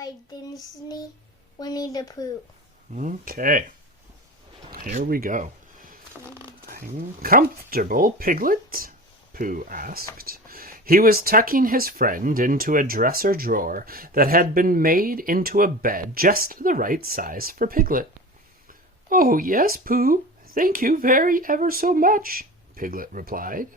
by Disney, Winnie the Pooh. Okay, here we go. Comfortable, Piglet? Pooh asked. He was tucking his friend into a dresser drawer that had been made into a bed just the right size for Piglet. Oh, yes, Pooh. Thank you very ever so much, Piglet replied.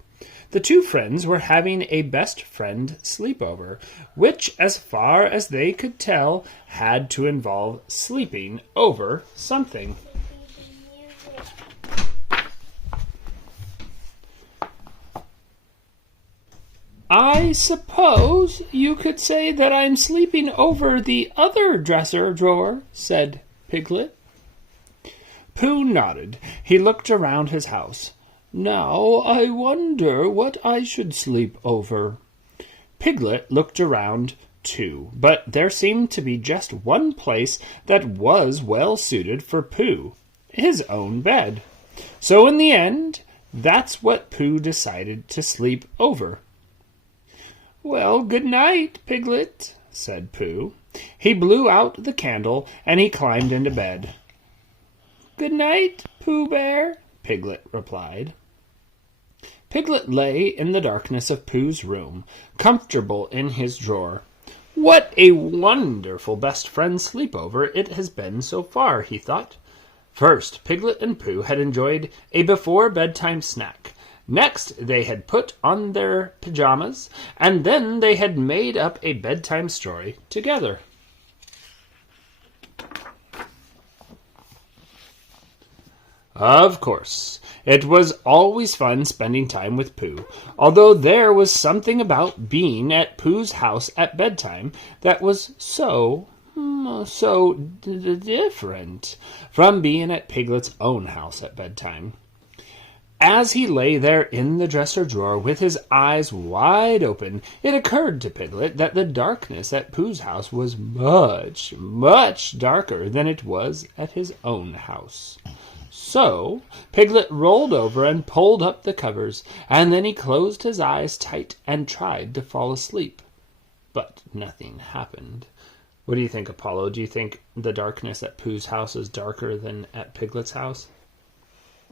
The two friends were having a best friend sleepover, which, as far as they could tell, had to involve sleeping over something. I suppose you could say that I'm sleeping over the other dresser drawer, said Piglet. Pooh nodded. He looked around his house. Now I wonder what I should sleep over. Piglet looked around too, but there seemed to be just one place that was well suited for Pooh, his own bed. So in the end, that's what Pooh decided to sleep over. Well, good night, Piglet, said Pooh. He blew out the candle and he climbed into bed. Good night, Pooh Bear, Piglet replied. Piglet lay in the darkness of Pooh's room, comfortable in his drawer. What a wonderful best friend sleepover it has been so far, he thought. First, Piglet and Pooh had enjoyed a before-bedtime snack. Next, they had put on their pajamas, and then they had made up a bedtime story together. Of course, it was always fun spending time with Pooh, although there was something about being at Pooh's house at bedtime that was so different from being at Piglet's own house at bedtime. As he lay there in the dresser drawer with his eyes wide open, it occurred to Piglet that the darkness at Pooh's house was much, much darker than it was at his own house. So Piglet rolled over and pulled up the covers, and then he closed his eyes tight and tried to fall asleep. But nothing happened. What do you think, Apollo? Do you think the darkness at Pooh's house is darker than at Piglet's house?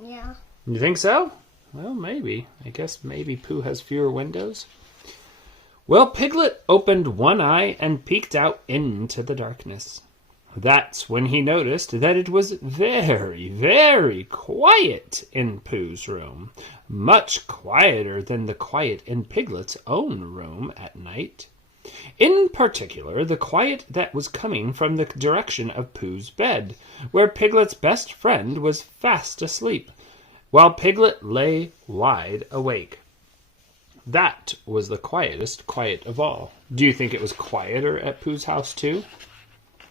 Yeah. You think so? Well, maybe. I guess maybe Pooh has fewer windows. Well, Piglet opened one eye and peeked out into the darkness. That's when he noticed that it was very, very quiet in Pooh's room. Much quieter than the quiet in Piglet's own room at night. In particular, the quiet that was coming from the direction of Pooh's bed, where Piglet's best friend was fast asleep, while Piglet lay wide awake. That was the quietest quiet of all. Do you think it was quieter at Pooh's house too?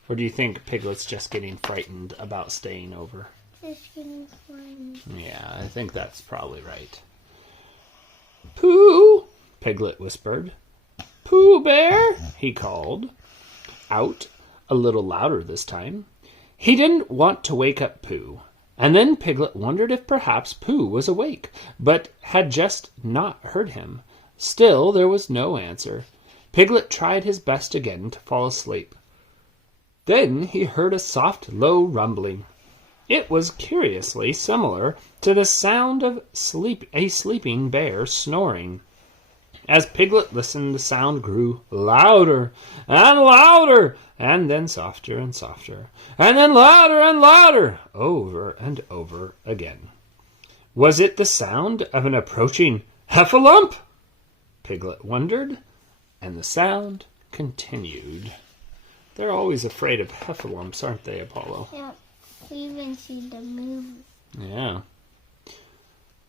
Or do you think Piglet's just getting frightened about staying over? Just getting frightened. Yeah, I think that's probably right. Pooh, Piglet whispered. Pooh Bear, he called, out a little louder this time. He didn't want to wake up Pooh. And then Piglet wondered if perhaps Pooh was awake, but had just not heard him. Still, there was no answer. Piglet tried his best again to fall asleep. Then he heard a soft, low rumbling. It was curiously similar to the sound of a sleeping bear snoring. As Piglet listened, the sound grew louder and louder, and then softer and softer, and then louder and louder, over and over again. Was it the sound of an approaching heffalump? Piglet wondered, and the sound continued. They're always afraid of heffalumps, aren't they, Apollo? Yeah, we even see the movie. Yeah.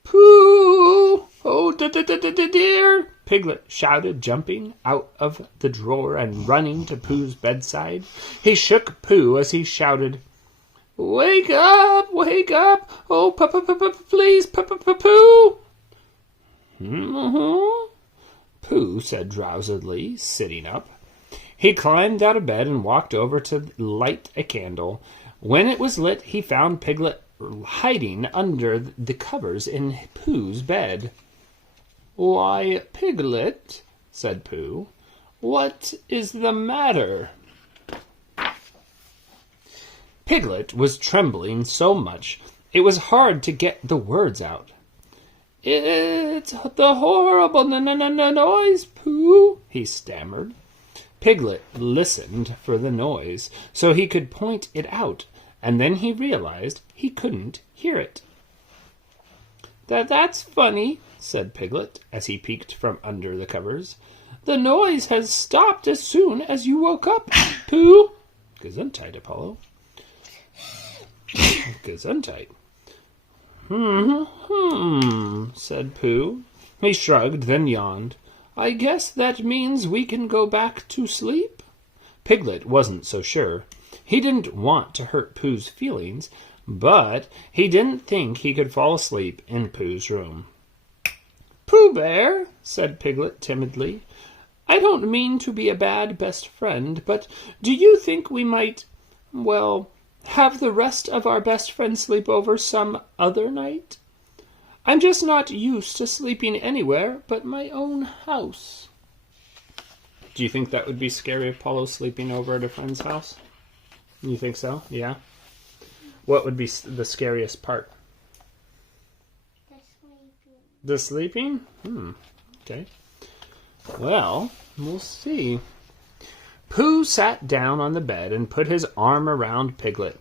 Pooh! Oh, dear! Piglet shouted, jumping out of the drawer and running to Pooh's bedside. He shook Pooh as he shouted, Wake up! Wake up! Oh, please, Pooh! Pooh said drowsily, sitting up. He climbed out of bed and walked over to light a candle. When it was lit, he found Piglet hiding under the covers in Pooh's bed. Why, Piglet, said Pooh, what is the matter? Piglet was trembling so much it was hard to get the words out. "It's the horrible noise, Pooh," he stammered. Piglet listened for the noise so he could point it out, and then he realized he couldn't hear it. That's funny," said Piglet as he peeked from under the covers. "The noise has stopped as soon as you woke up, Pooh." Gesundheit, Apollo. Gesundheit. Said Pooh. He shrugged, then yawned. "I guess that means we can go back to sleep?" Piglet wasn't so sure. He didn't want to hurt Pooh's feelings, but he didn't think he could fall asleep in Pooh's room. "Pooh Bear," said Piglet timidly, "I don't mean to be a bad best friend, but do you think we might, have the rest of our best friend sleep over some other night? I'm just not used to sleeping anywhere but my own house." Do you think that would be scary, Apollo, sleeping over at a friend's house? You think so? Yeah? What would be the scariest part? The sleeping? Okay. Well, we'll see. Pooh sat down on the bed and put his arm around Piglet.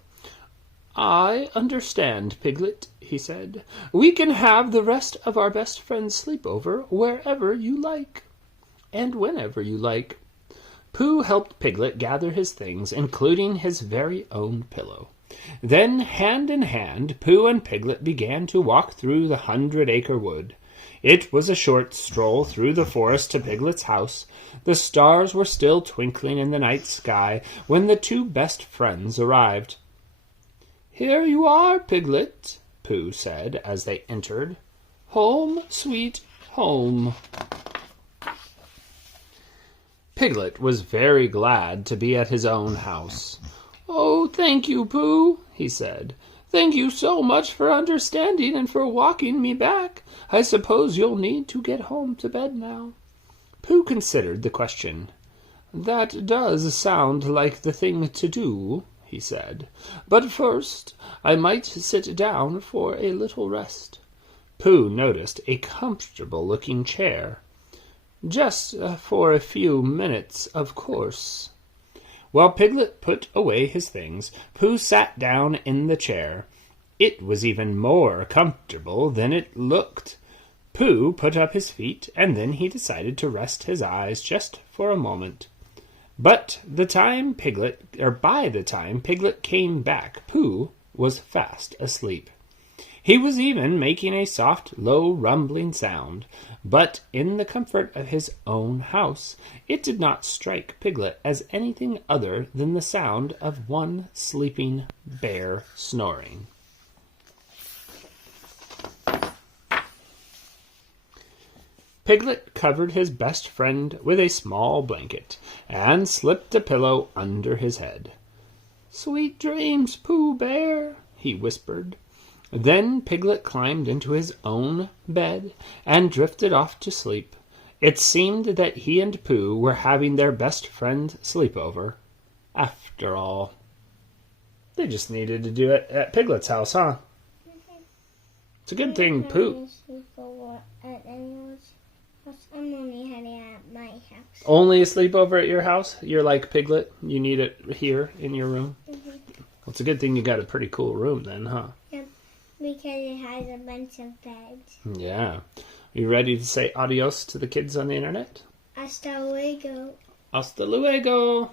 "I understand, Piglet," he said. "We can have the rest of our best friend's sleepover wherever you like, and whenever you like." Pooh helped Piglet gather his things, including his very own pillow. Then, hand in hand, Pooh and Piglet began to walk through the 100-acre wood. It was a short stroll through the forest to Piglet's house. The stars were still twinkling in the night sky when the two best friends arrived. "Here you are, Piglet," Pooh said as they entered. "Home, sweet home." Piglet was very glad to be at his own house. "Oh, thank you, Pooh," he said. "Thank you so much for understanding and for walking me back. I suppose you'll need to get home to bed now." Pooh considered the question. "That does sound like the thing to do," he said. "But first, I might sit down for a little rest." Pooh noticed a comfortable-looking chair. "Just for a few minutes, of course." While Piglet put away his things, Pooh sat down in the chair. It was even more comfortable than it looked. Pooh put up his feet, and then he decided to rest his eyes just for a moment. But by the time Piglet came back, Pooh was fast asleep. He was even making a soft, low, rumbling sound, but in the comfort of his own house, it did not strike Piglet as anything other than the sound of one sleeping bear snoring. Piglet covered his best friend with a small blanket and slipped a pillow under his head. "Sweet dreams, Pooh Bear," he whispered. Then Piglet climbed into his own bed and drifted off to sleep. It seemed that he and Pooh were having their best friend sleepover. After all, they just needed to do it at Piglet's house, huh? It's a good thing Pooh... I'm only having it at my house. Only a sleepover at your house? You're like Piglet? You need it here in your room? Mm-hmm. Well, it's a good thing you got a pretty cool room then, huh? Yep, because it has a bunch of beds. Yeah. You ready to say adios to the kids on the internet? Hasta luego. Hasta luego.